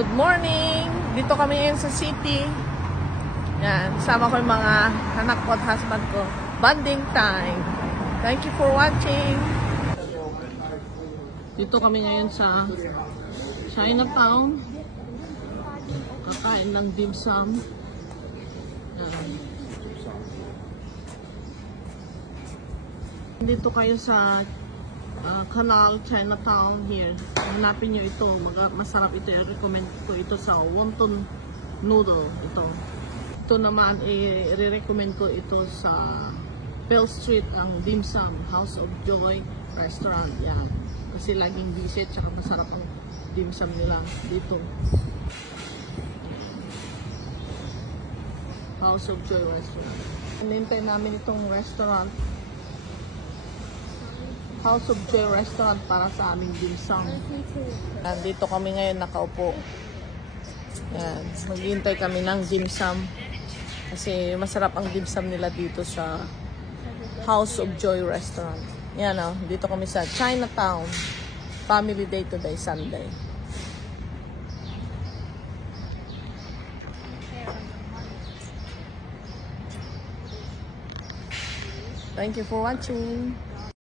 Good morning! Dito kami ngayon sa city. Yan, sama ko yung mga anak ko at husband ko. Bonding time! Thank you for watching! Dito kami ngayon sa Chinatown. Kakain ng dim sum. Yan. Dito kayo sa Canal Chinatown here. Hanapin nyo ito. Masarap ito. I-recommend ko ito sa wonton noodle. Ito naman i-recommend ko ito sa Pearl Street, ang dim sum, House of Joy Restaurant. Yan. Kasi laging visit, tsaka masarap ang dim sum nila dito. House of Joy Restaurant. Hinintay namin itong restaurant, House of Joy Restaurant, para sa aming dim sum. Nandito kami ngayon nakaupo. Yan, maghihintay kami ng dim sum. Kasi masarap ang dim sum nila dito sa House of Joy Restaurant. Yan o, dito kami sa Chinatown. Family Day today, Sunday. Thank you for watching.